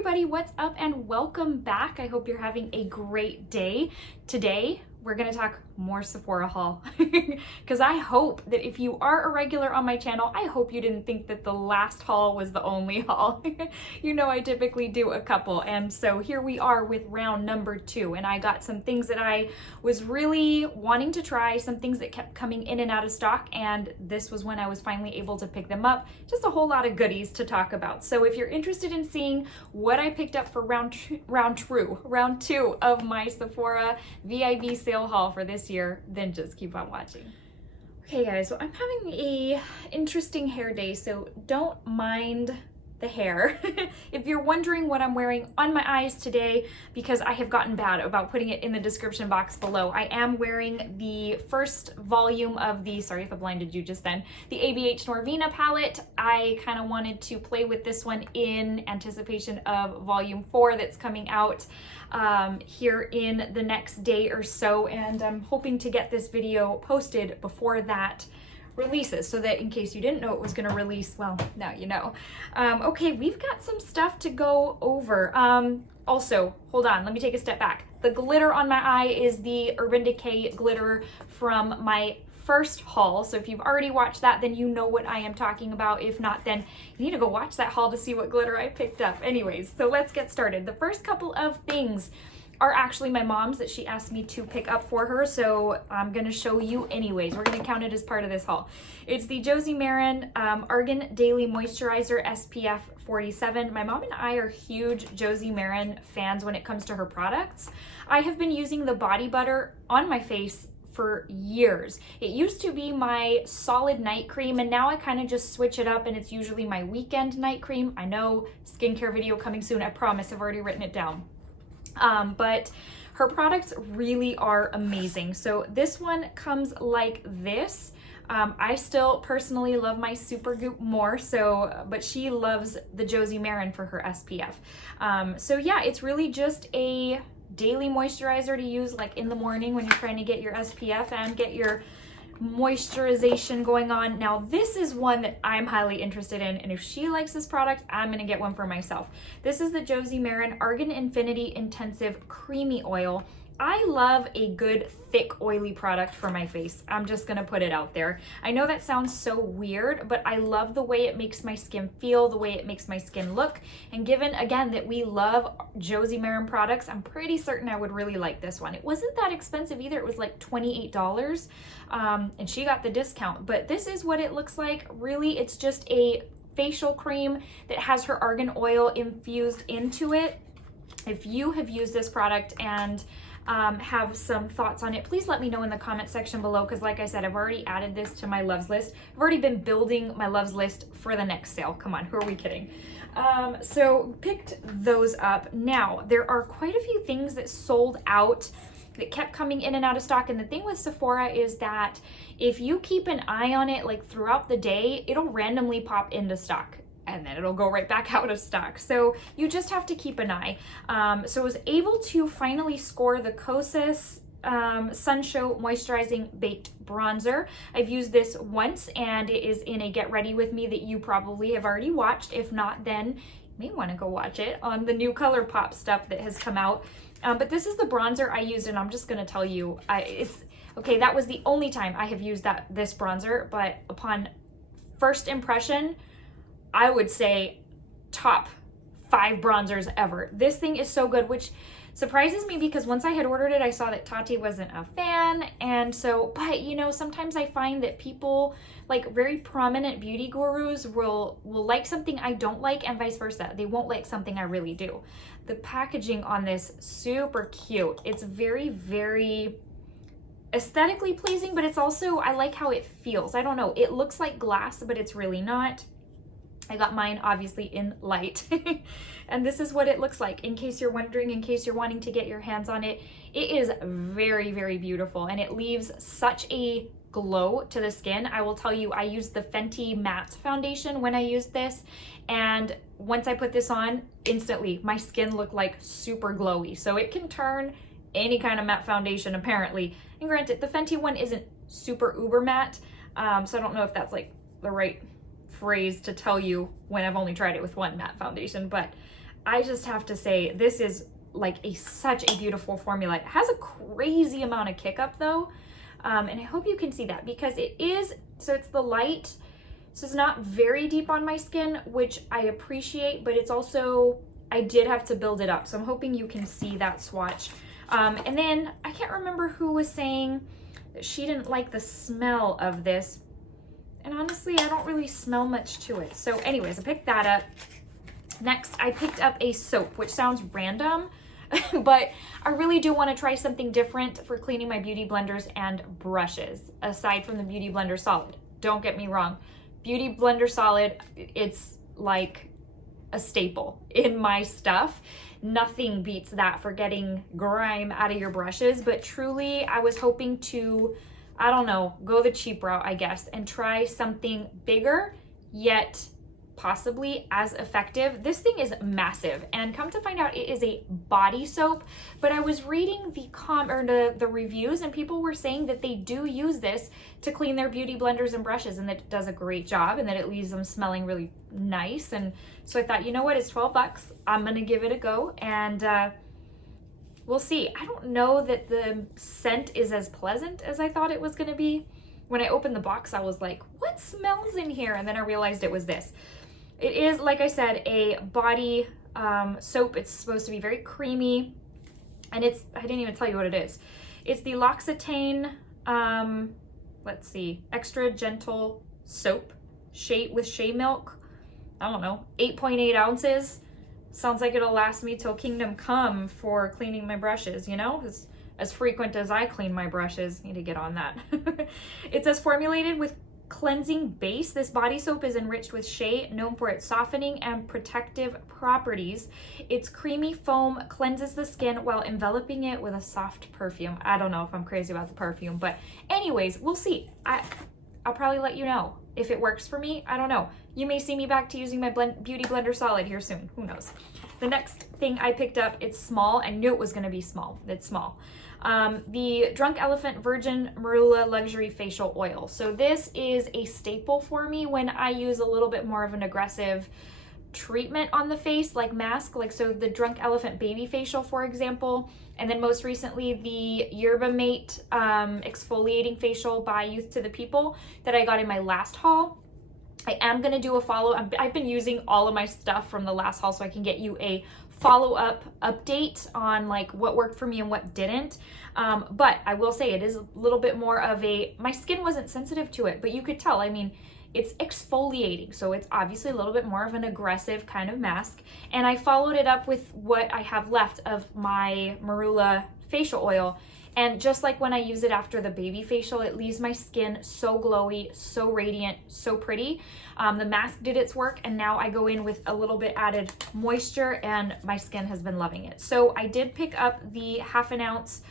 everybody, what's up and welcome back. I hope you're having a great day. Today, we're gonna talk more Sephora haul because I hope that if you are a regular on my channel, I hope you didn't think that the last haul was the only haul. You know, I typically do a couple, and so here we are with round number 2, and I got some things that I was really wanting to try, some things that kept coming in and out of stock, and this was when I was finally able to pick them up. Just a whole lot of goodies to talk about. So if you're interested in seeing what I picked up for round 2 of my Sephora VIB Sale Haul for this year, then just keep on watching. Okay guys, so I'm having a interesting hair day, so don't mind the hair. If you're wondering what I'm wearing on my eyes today, because I have gotten bad about putting it in the description box below, I am wearing the first volume of the, sorry if I blinded you just then, the ABH Norvina palette. I kind of wanted to play with this one in anticipation of volume 4 that's coming out here in the next day or so, and I'm hoping to get this video posted before that releases, so that in case you didn't know it was going to release, well, now you know. Okay, we've got some stuff to go over. Also, hold on, let me take a step back. The glitter on my eye is the Urban Decay glitter from my first haul, so if you've already watched that, then you know what I am talking about. If not, then you need to go watch that haul to see what glitter I picked up. Anyways, so let's get started. The first couple of things are actually my mom's that she asked me to pick up for her, so I'm gonna show you anyways. We're gonna count it as part of this haul. It's the Josie Maran Argan Daily Moisturizer SPF 47. My mom and I are huge Josie Maran fans when it comes to her products. I have been using the body butter on my face for years. It used to be my solid night cream, and now I kind of just switch it up and it's usually my weekend night cream. I know, skincare video coming soon, I promise, I've already written it down. But her products really are amazing. So this one comes like this. I still personally love my Supergoop more, but she loves the Josie Maran for her SPF. So yeah, it's really just a daily moisturizer to use like in the morning when you're trying to get your SPF and get your moisturization going on. Now this is one that I'm highly interested in, and if she likes this product, I'm gonna get one for myself. This is the Josie Maran Argan Infinity Intensive Creamy Oil. I love a good, thick, oily product for my face. I'm just gonna put it out there. I know that sounds so weird, but I love the way it makes my skin feel, the way it makes my skin look. And given, again, that we love Josie Maran products, I'm pretty certain I would really like this one. It wasn't that expensive either. It was like $28, and she got the discount. But this is what it looks like. Really, it's just a facial cream that has her argan oil infused into it. If you have used this product and have some thoughts on it, please let me know in the comment section below, because like I said, I've already added this to my loves list. I've already been building my loves list for the next sale. Come on, who are we kidding? So picked those up. Now, there are quite a few things that sold out that kept coming in and out of stock, and the thing with Sephora is that if you keep an eye on it like throughout the day, it'll randomly pop into stock, and then it'll go right back out of stock. So you just have to keep an eye. So I was able to finally score the Kosas Sun Show Moisturizing Baked Bronzer. I've used this once, and it is in a Get Ready With Me that you probably have already watched. If not, then you may want to go watch it on the new ColourPop stuff that has come out. But this is the bronzer I used, and I'm just going to tell you, okay, that was the only time I have used this bronzer, but upon first impression, I would say top 5 bronzers ever. This thing is so good, which surprises me because once I had ordered it, I saw that Tarte wasn't a fan. And so, but you know, sometimes I find that people, like very prominent beauty gurus, will like something I don't like, and vice versa. They won't like something I really do. The packaging on this, super cute. It's very, very aesthetically pleasing, but it's also, I like how it feels. I don't know, it looks like glass, but it's really not. I got mine obviously in light. And this is what it looks like, in case you're wondering, in case you're wanting to get your hands on it. It is very, very beautiful, and it leaves such a glow to the skin. I will tell you, I used the Fenty matte foundation when I used this, and once I put this on, instantly my skin looked like super glowy. So it can turn any kind of matte foundation apparently. And granted, the Fenty one isn't super uber matte, so I don't know if that's like the right phrase to tell you when I've only tried it with one matte foundation, but I just have to say, this is like such a beautiful formula. It has a crazy amount of kick up though. And I hope you can see that because it is, so it's the light. So it's not very deep on my skin, which I appreciate, but it's also, I did have to build it up. So I'm hoping you can see that swatch. And then I can't remember who was saying that she didn't like the smell of this. And honestly, I don't really smell much to it. So anyways, I picked that up. Next, I picked up a soap, which sounds random, but I really do want to try something different for cleaning my beauty blenders and brushes, aside from the Beauty Blender Solid. Don't get me wrong. Beauty Blender Solid, it's like a staple in my stuff. Nothing beats that for getting grime out of your brushes, but truly I was hoping to, I don't know, go the cheap route, I guess, and try something bigger, yet possibly as effective. This thing is massive, and come to find out it is a body soap, but I was reading the reviews and people were saying that they do use this to clean their beauty blenders and brushes and that it does a great job and that it leaves them smelling really nice. And so I thought, you know what, it's 12 bucks. I'm gonna give it a go and we'll see. I don't know that the scent is as pleasant as I thought it was gonna be. When I opened the box, I was like, what smells in here? And then I realized it was this. It is, like I said, a body soap. It's supposed to be very creamy. And it's, I didn't even tell you what it is. It's the L'Occitane, let's see, extra gentle soap, Shea with Shea milk. I don't know, 8.8 ounces. Sounds like it'll last me till Kingdom Come for cleaning my brushes, you know? As frequent as I clean my brushes. Need to get on that. It says formulated with cleansing base. This body soap is enriched with Shea, known for its softening and protective properties. Its creamy foam cleanses the skin while enveloping it with a soft perfume. I don't know if I'm crazy about the perfume, but anyways, we'll see. I'll probably let you know if it works for me. I don't know. You may see me back to using my Beauty Blender Solid here soon. Who knows? The next thing I picked up, it's small. I knew it was going to be small. It's small. The Drunk Elephant Virgin Marula Luxury Facial Oil. So this is a staple for me when I use a little bit more of an aggressive treatment on the face, like mask, like so the Drunk Elephant Baby Facial, for example. And then most recently the Yerba Mate Exfoliating Facial by Youth to the People that I got in my last haul. I am going to do a follow. I've been using all of my stuff from the last haul so I can get you a follow-up update on like what worked for me and what didn't. But I will say it is a little bit more of a, my skin wasn't sensitive to it, but you could tell, I mean, it's exfoliating. So it's obviously a little bit more of an aggressive kind of mask. And I followed it up with what I have left of my Marula facial oil. And just like when I use it after the baby facial, it leaves my skin so glowy, so radiant, so pretty. The mask did its work, and now I go in with a little bit added moisture, and my skin has been loving it. So I did pick up the half an ounce.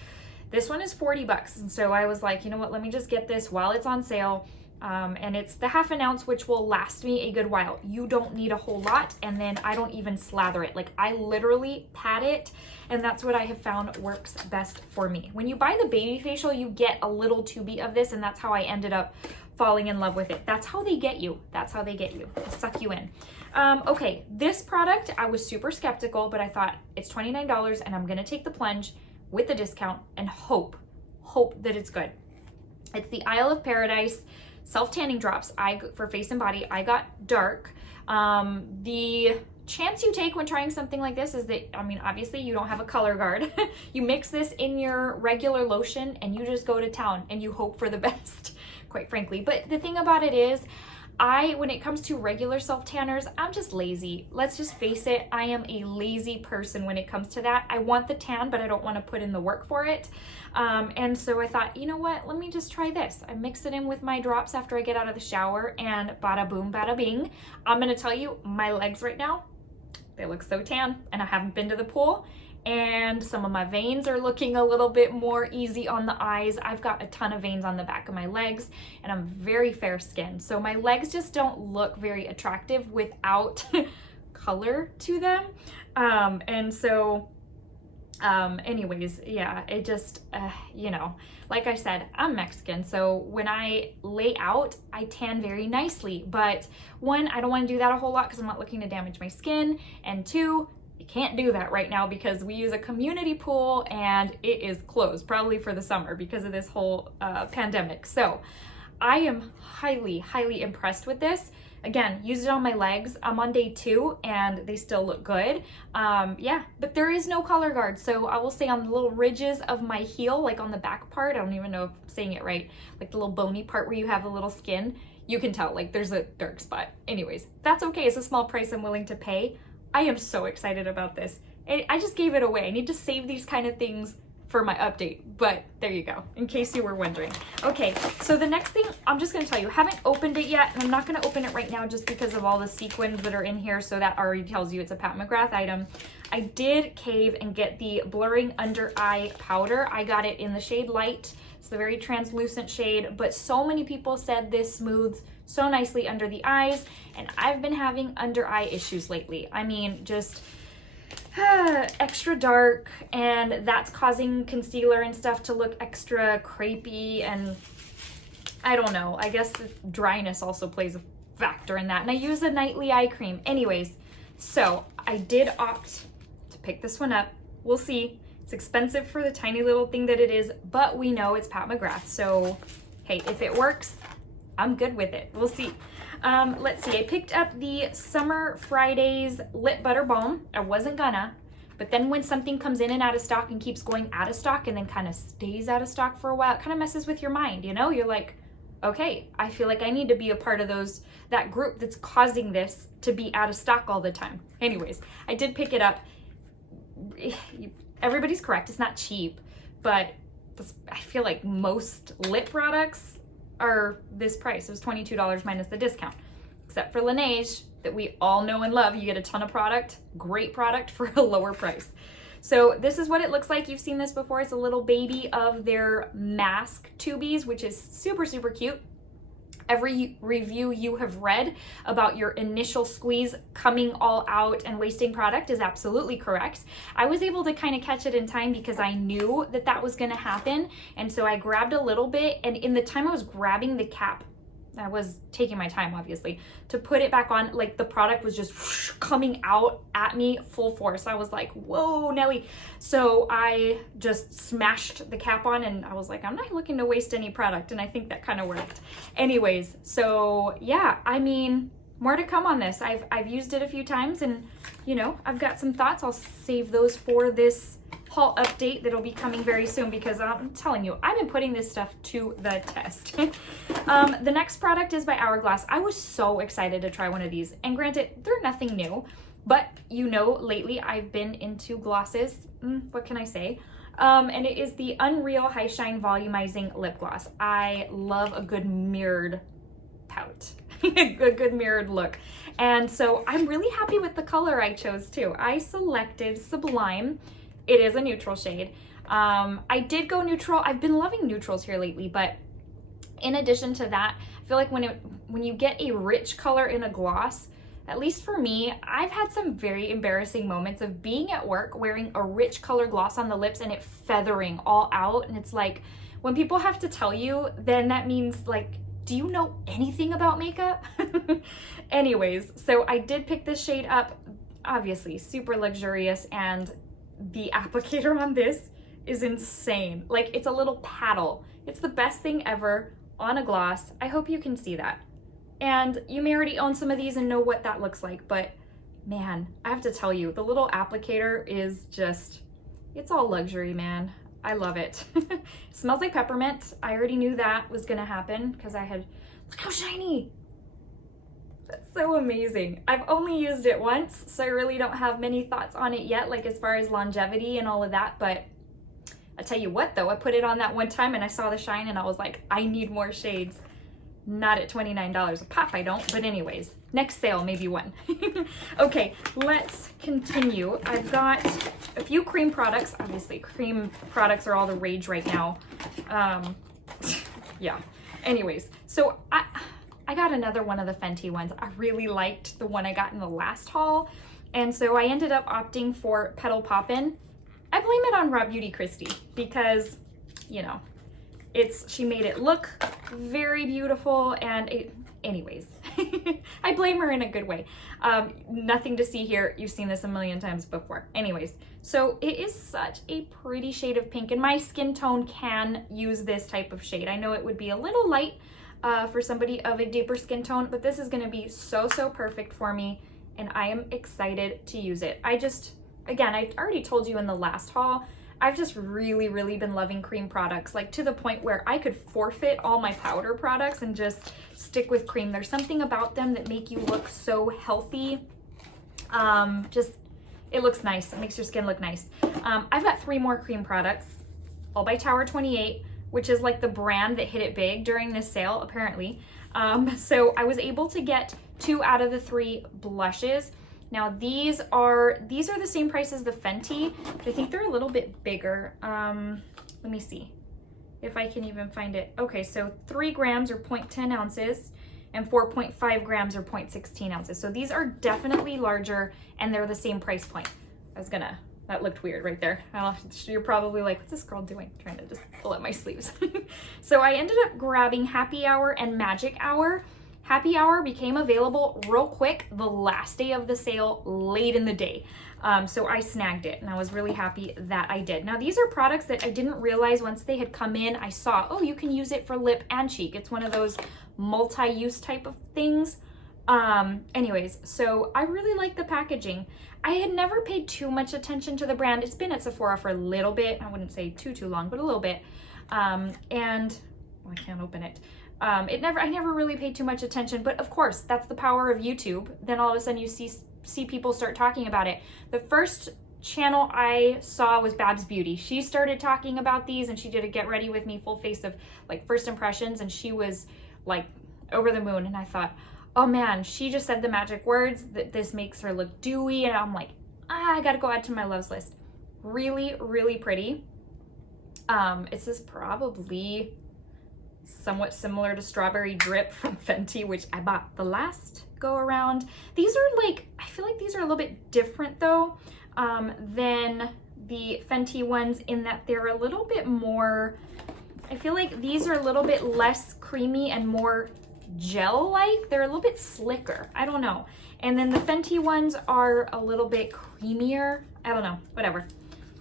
This one is 40 bucks. And so I was like, you know what, let me just get this while it's on sale. And it's the half an ounce, which will last me a good while. You don't need a whole lot, and then I don't even slather it. Like I literally pat it, and that's what I have found works best for me. When you buy the baby facial, you get a little tubey of this, and that's how I ended up falling in love with it. That's how they get you. That's how they get you. They suck you in. Okay, this product, I was super skeptical, but I thought it's $29 and I'm gonna take the plunge with the discount and hope that it's good. It's the Isle of Paradise self-tanning drops for face and body. I got dark. The chance you take when trying something like this is that, I mean, obviously you don't have a color guard. You mix this in your regular lotion and you just go to town and you hope for the best, quite frankly. But the thing about it is, when it comes to regular self-tanners, I'm just lazy. Let's just face it, I am a lazy person when it comes to that. I want the tan, but I don't want to put in the work for it. And so I thought, you know what, let me just try this. I mix it in with my drops after I get out of the shower, and bada boom, bada bing. I'm gonna tell you, my legs right now, they look so tan, and I haven't been to the pool, and some of my veins are looking a little bit more easy on the eyes. I've got a ton of veins on the back of my legs, and I'm very fair skinned. So my legs just don't look very attractive without color to them. Anyways, yeah, it just, you know, like I said, I'm Mexican. So when I lay out, I tan very nicely. But one, I don't want to do that a whole lot because I'm not looking to damage my skin. And two, it can't do that right now because we use a community pool and it is closed, probably for the summer because of this whole pandemic. So I am highly, highly impressed with this. Again, used it on my legs. I'm on day 2 and they still look good. Yeah, but there is no color guard. So I will say on the little ridges of my heel, like on the back part, I don't even know if I'm saying it right, like the little bony part where you have a little skin, you can tell like there's a dark spot. Anyways, that's okay. It's a small price I'm willing to pay. I am so excited about this. I just gave it away. I need to save these kind of things for my update, but there you go, in case you were wondering. Okay, so the next thing I'm just gonna tell you, haven't opened it yet, and I'm not gonna open it right now just because of all the sequins that are in here, so that already tells you it's a Pat McGrath item. I did cave and get the blurring under eye powder. I got it in the shade Light. It's the very translucent shade, but so many people said this smooths so nicely under the eyes, and I've been having under eye issues lately. I mean, just extra dark, and that's causing concealer and stuff to look extra crepey, and I don't know, I guess dryness also plays a factor in that. And I use a nightly eye cream. Anyways, so I did opt to pick this one up. We'll see. It's expensive for the tiny little thing that it is, but we know it's Pat McGrath, so hey, if it works, I'm good with it. We'll see. Let's see, I picked up the Summer Fridays Lip Butter Balm. I wasn't gonna, but then when something comes in and out of stock and keeps going out of stock and then kind of stays out of stock for a while, it kind of messes with your mind, you know? You're like, okay, I feel like I need to be a part of that group that's causing this to be out of stock all the time. Anyways, I did pick it up. Everybody's correct, it's not cheap, but I feel like most lip products are this price. It was $22 minus the discount, except for Laneige that we all know and love. You get a ton of product, great product for a lower price. So this is what it looks like. You've seen this before. It's a little baby of their mask tubies, which is super, super cute. Every review you have read about your initial squeeze coming all out and wasting product is absolutely correct. I was able to kind of catch it in time because I knew that that was going to happen. And so I grabbed a little bit, and in the time I was grabbing the cap, I was taking my time obviously to put it back on, like the product was just whoosh, coming out at me full force. I was like, whoa, Nelly. So I just smashed the cap on and I was like, I'm not looking to waste any product, and I think that kind of worked. Anyways, so yeah, I mean, more to come on this. I've used it a few times, and you know, I've got some thoughts. I'll save those for this haul update that'll be coming very soon, because I'm telling you, I've been putting this stuff to the test. The next product is by Hourglass. I was so excited to try one of these, and granted, they're nothing new, but you know, lately I've been into glosses. What can I say? And it is the Unreal High Shine Volumizing Lip Gloss. I love a good mirrored pout, a good mirrored look. And so I'm really happy with the color I chose too. I selected Sublime. It is a neutral shade. I did go neutral. I've been loving neutrals here lately, but in addition to that, I feel like when you get a rich color in a gloss, at least for me, I've had some very embarrassing moments of being at work wearing a rich color gloss on the lips and it feathering all out. And it's like, when people have to tell you, then that means like, do you know anything about makeup? Anyways, so I did pick this shade up, obviously super luxurious, and the applicator on this is insane. Like, it's a little paddle. It's the best thing ever on a gloss. I hope you can see that. And you may already own some of these and know what that looks like, but man, I have to tell you, the little applicator is just, it's all luxury, man. I love it. It smells like peppermint. I already knew that was gonna happen because look how shiny. That's so amazing. I've only used it once, so I really don't have many thoughts on it yet, like as far as longevity and all of that, but I tell you what though, I put it on that one time and I saw the shine and I was like, I need more shades. Not at $29 a pop, I don't, but anyways, next sale, maybe one. Okay, let's continue. I've got a few cream products. Obviously, cream products are all the rage right now. Yeah, anyways, so I got another one of the Fenty ones. I really liked the one I got in the last haul, and so I ended up opting for Petal Poppin. I blame it on Raw Beauty Christie because, you know, she made it look very beautiful, and Anyways, I blame her in a good way. Nothing to see here. You've seen this a million times before. Anyways, so it is such a pretty shade of pink, and my skin tone can use this type of shade. I know it would be a little light for somebody of a deeper skin tone, but this is going to be so perfect for me, and I am excited to use it. Again, I already told you in the last haul, I've just really been loving cream products, like to the point where I could forfeit all my powder products and just stick with cream. There's something about them that make you look so healthy. It looks nice. It makes your skin look nice. I've got 3 more cream products, all by Tower 28, which is like the brand that hit it big during this sale, apparently. So I was able to get 2 out of the 3 blushes. Now these are the same price as the Fenty, but I think they're a little bit bigger. Let me see if I can even find it. Okay, so 3 grams or 0.10 ounces and 4.5 grams or 0.16 ounces. So these are definitely larger, and they're the same price point. That looked weird right there. You're probably like, what's this girl doing? Trying to just pull up my sleeves. So I ended up grabbing Happy Hour and Magic Hour. Happy Hour became available real quick the last day of the sale, late in the day. So I snagged it, and I was really happy that I did. Now these are products that I didn't realize once they had come in. I saw, oh, you can use it for lip and cheek. It's one of those multi-use type of things. Anyways, so I really like the packaging. I had never paid too much attention to the brand. It's been at Sephora for a little bit. I wouldn't say too long, but a little bit. And well, I can't open it. I never really paid too much attention, but of course, that's the power of YouTube. Then all of a sudden you see people start talking about it. The first channel I saw was Babs Beauty. She started talking about these, and she did a get ready with me full face of like first impressions, and she was like over the moon. And I thought, oh man, she just said the magic words that this makes her look dewy, and I'm like, I gotta go add to my loves list. Really pretty. This is probably somewhat similar to Strawberry Drip from Fenty, which I bought the last go around. These are like, I feel like these are a little bit different though than the Fenty ones, in that they're a little bit more, I feel like these are a little bit less creamy and more gel-like. They're a little bit slicker. I don't know. And then the Fenty ones are a little bit creamier. I don't know, whatever.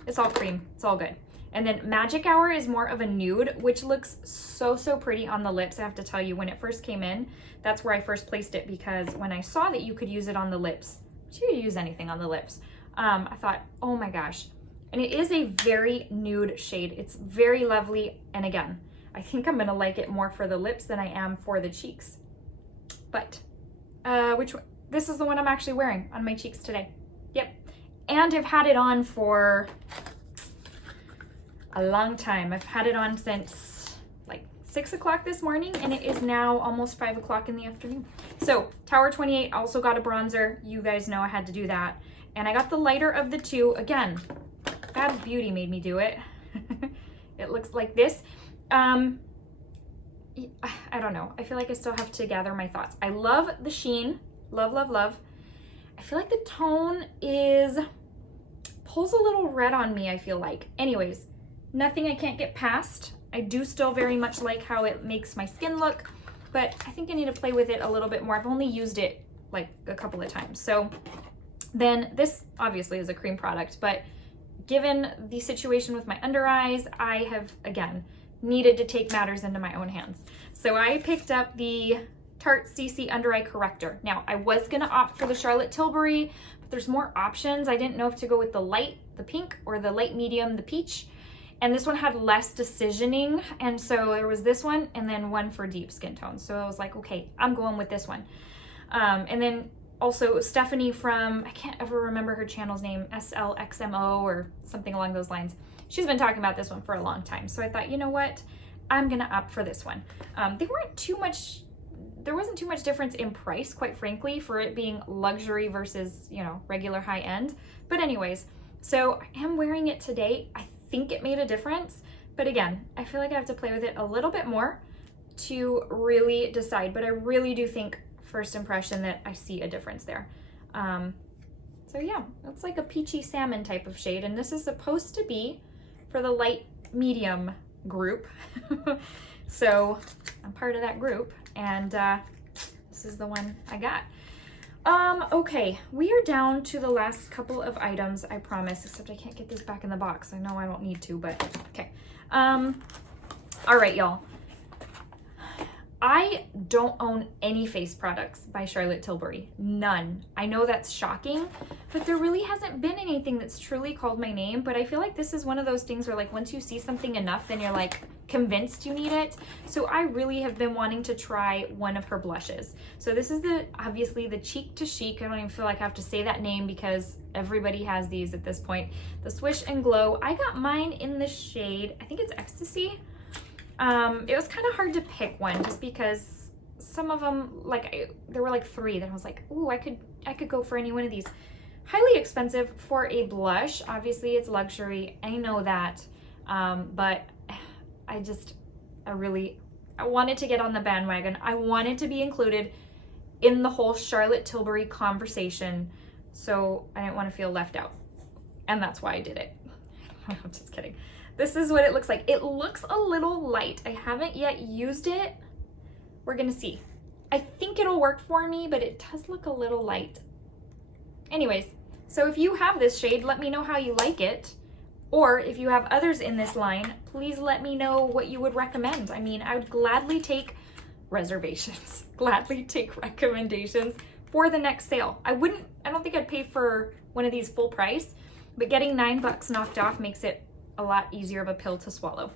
It's all cream, it's all good. And then Magic Hour is more of a nude, which looks so pretty on the lips. I have to tell you, when it first came in, that's where I first placed it, because when I saw that you could use it on the lips, you could use anything on the lips, I thought, oh my gosh. And it is a very nude shade. It's very lovely. And again, I think I'm gonna like it more for the lips than I am for the cheeks. But which one? This is the one I'm actually wearing on my cheeks today. Yep. And I've had it on for a long time. I've had it on since like 6 o'clock this morning, and it is now almost 5 o'clock in the afternoon. So Tower 28 also got a bronzer. You guys know I had to do that. And I got the lighter of the 2. Again, Babs Beauty made me do it. It looks like this. I don't know. I feel like I still have to gather my thoughts. I love the sheen. Love. I feel like the tone pulls a little red on me, I feel like. Anyways, nothing I can't get past. I do still very much like how it makes my skin look, but I think I need to play with it a little bit more. I've only used it like a couple of times. So then this obviously is a cream product, but given the situation with my under eyes, I have, again, needed to take matters into my own hands. So I picked up the Tarte CC Under Eye Corrector. Now, I was gonna opt for the Charlotte Tilbury, but there's more options. I didn't know if to go with the light, the pink, or the light medium, the peach. And this one had less decisioning, and so there was this one and then one for deep skin tones. So I was like, okay, I'm going with this one. And then also Stephanie from, I can't ever remember her channel's name, SLXMO or something along those lines. She's been talking about this one for a long time. So I thought, you know what? I'm gonna opt for this one. There wasn't too much difference in price, quite frankly, for it being luxury versus, you know, regular high end. But anyways, so I am wearing it today. I think it made a difference, but again, I feel like I have to play with it a little bit more to really decide, but I really do think first impression that I see a difference there. So yeah, it's like a peachy salmon type of shade, and this is supposed to be for the light medium group. So I'm part of that group, and This is the one I got. Okay, we are down to the last couple of items, I promise, except I can't get this back in the box. I know I don't need to, but okay. All right, y'all. I don't own any face products by Charlotte Tilbury. None. I know that's shocking, but there really hasn't been anything that's truly called my name, but I feel like this is one of those things where like once you see something enough, then you're like convinced you need it. So I really have been wanting to try one of her blushes. So this is obviously the Cheek to Chic. I don't even feel like I have to say that name because everybody has these at this point. The Swish and Glow. I got mine in the shade, I think it's Ecstasy. It was kind of hard to pick one just because some of them, like there were like 3 that I was like, ooh, I could go for any one of these. Highly expensive for a blush. Obviously it's luxury. I know that. But I wanted to get on the bandwagon. I wanted to be included in the whole Charlotte Tilbury conversation. So I didn't want to feel left out. And that's why I did it. I'm just kidding. This is what it looks like. It looks a little light. I haven't yet used it. We're gonna see. I think it'll work for me, but it does look a little light. Anyways, so if you have this shade, let me know how you like it. Or if you have others in this line, please let me know what you would recommend. I mean, I would gladly take reservations, gladly take recommendations for the next sale. I don't think I'd pay for one of these full price, but getting $9 knocked off makes it a lot easier of a pill to swallow.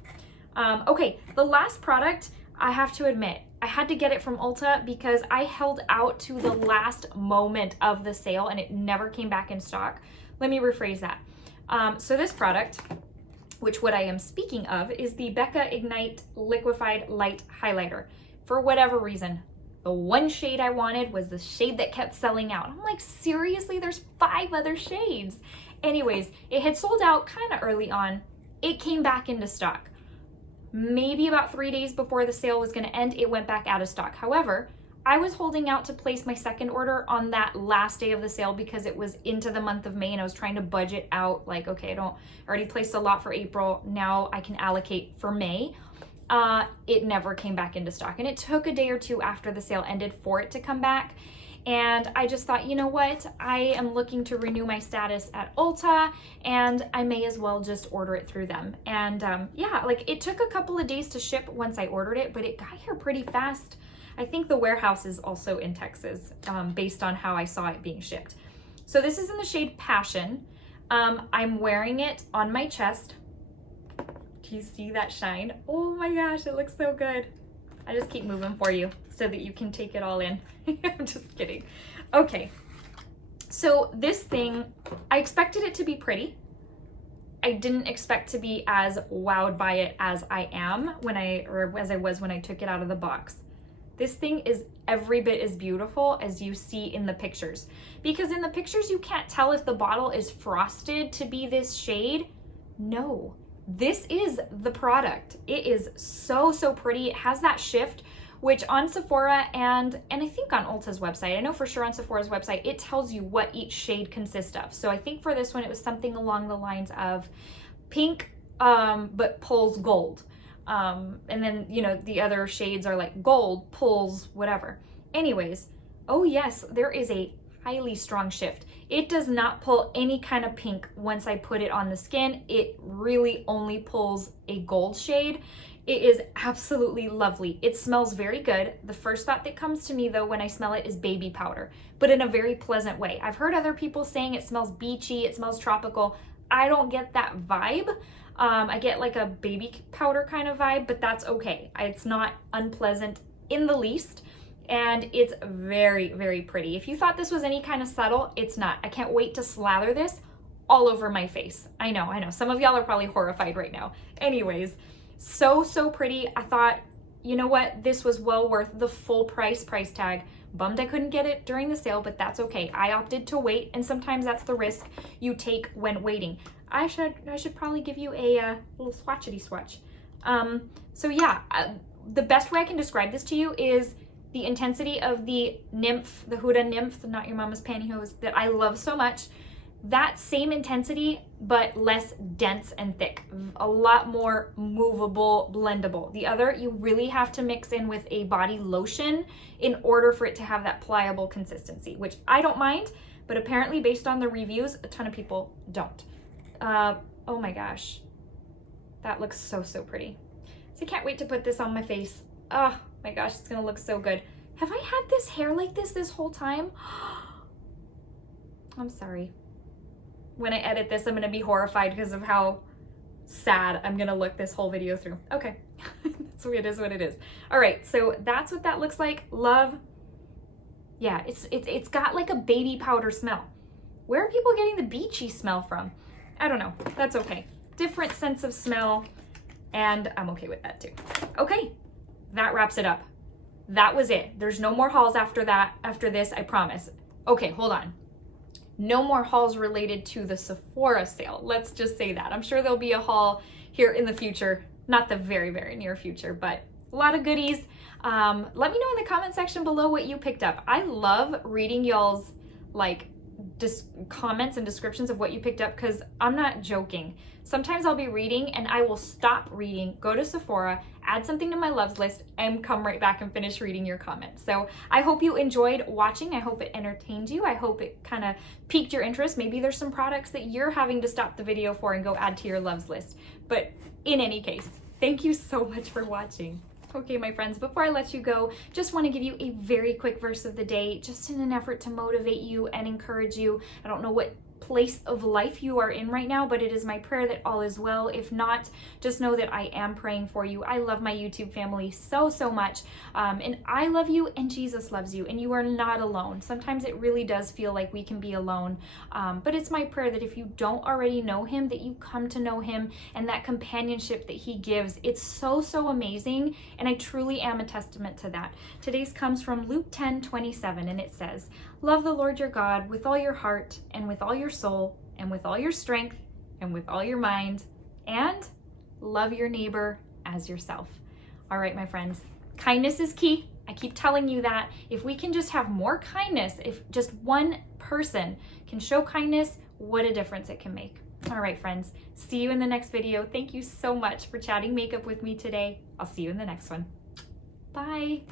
Okay, the last product, I have to admit, I had to get it from Ulta because I held out to the last moment of the sale and it never came back in stock. Let me rephrase that. So this product, which what I am speaking of, is the Becca Ignite Liquefied Light Highlighter. For whatever reason, the one shade I wanted was the shade that kept selling out. I'm like, seriously, there's 5 other shades. Anyways, it had sold out kind of early on. It came back into stock. Maybe about 3 days before the sale was going to end, it went back out of stock. However, I was holding out to place my second order on that last day of the sale because it was into the month of May and I was trying to budget out like, okay, I already placed a lot for April. Now I can allocate for May. It never came back into stock and it took a day or 2 after the sale ended for it to come back. And I just thought, you know what? I am looking to renew my status at Ulta and I may as well just order it through them. And yeah, like it took a couple of days to ship once I ordered it, but it got here pretty fast. I think the warehouse is also in Texas, based on how I saw it being shipped. So this is in the shade Passion. I'm wearing it on my chest. Do you see that shine? Oh my gosh, it looks so good. I just keep moving for you so that you can take it all in. I'm just kidding. Okay, so this thing, I expected it to be pretty. I didn't expect to be as wowed by it as I am as I was when I took it out of the box. This thing is every bit as beautiful as you see in the pictures. Because in the pictures, you can't tell if the bottle is frosted to be this shade. No, this is the product. It is so, so pretty. It has that shift, which on Sephora and I think on Ulta's website, I know for sure on Sephora's website, it tells you what each shade consists of. So I think for this one, it was something along the lines of pink, but pulls gold. And then, you know, the other shades are like gold, pulls, whatever. Anyways, oh yes, there is a highly strong shift. It does not pull any kind of pink once I put it on the skin. It really only pulls a gold shade. It is absolutely lovely. It smells very good. The first thought that comes to me though when I smell it is baby powder, but in a very pleasant way. I've heard other people saying it smells beachy, it smells tropical. I don't get that vibe. I get like a baby powder kind of vibe, but that's okay. It's not unpleasant in the least. And it's very, very pretty. If you thought this was any kind of subtle, it's not. I can't wait to slather this all over my face. I know. Some of y'all are probably horrified right now. Anyways, so, so pretty. I thought, you know what? This was well worth the full price tag. Bummed I couldn't get it during the sale, but that's okay. I opted to wait, and sometimes that's the risk you take when waiting. I should probably give you a little swatchity swatch. So yeah, the best way I can describe this to you is the intensity of the nymph, the Huda nymph, not your mama's pantyhose, that I love so much. that same intensity, but less dense and thick, a lot more movable, blendable. The other, you really have to mix in with a body lotion in order for it to have that pliable consistency, which I don't mind, but apparently based on the reviews, a ton of people don't. Oh my gosh, that looks so, so pretty. So I can't wait to put this on my face. Oh my gosh, it's gonna look so good. Have I had this hair like this whole time? I'm sorry. When I edit this, I'm gonna be horrified because of how sad I'm gonna look this whole video through. Okay, so it is what it is. All right, so that's what that looks like. Love. Yeah, it's got like a baby powder smell. Where are people getting the beachy smell from? I don't know, that's okay. Different sense of smell, and I'm okay with that too. Okay, that wraps it up. That was it. There's no more hauls after that, after this, I promise. Okay, hold on. No more hauls related to the Sephora sale. Let's just say that. I'm sure there'll be a haul here in the future, not the very, very near future, but a lot of goodies. Let me know in the comment section below what you picked up. I love reading y'all's like comments and descriptions of what you picked up, because I'm not joking. Sometimes I'll be reading and I will stop reading, go to Sephora, add something to my loves list, and come right back and finish reading your comments. So I hope you enjoyed watching. I hope it entertained you. I hope it kind of piqued your interest. Maybe there's some products that you're having to stop the video for and go add to your loves list. But in any case, thank you so much for watching. Okay, my friends, before I let you go, just want to give you a very quick verse of the day, just in an effort to motivate you and encourage you. I don't know what place of life you are in right now, but it is my prayer that all is well. If not, just know that I am praying for you. I love my YouTube family so, so much. And I love you and Jesus loves you, and you are not alone. Sometimes it really does feel like we can be alone. But it's my prayer that if you don't already know him, that you come to know him, and that companionship that he gives. It's so, so amazing. And I truly am a testament to that. Today's comes from Luke 10:27, and it says, "Love the Lord your God with all your heart and with all your soul and with all your strength and with all your mind, and love your neighbor as yourself." All right, my friends, kindness is key. I keep telling you that. If we can just have more kindness, if just one person can show kindness, what a difference it can make. All right, friends, see you in the next video. Thank you so much for chatting makeup with me today. I'll see you in the next one. Bye.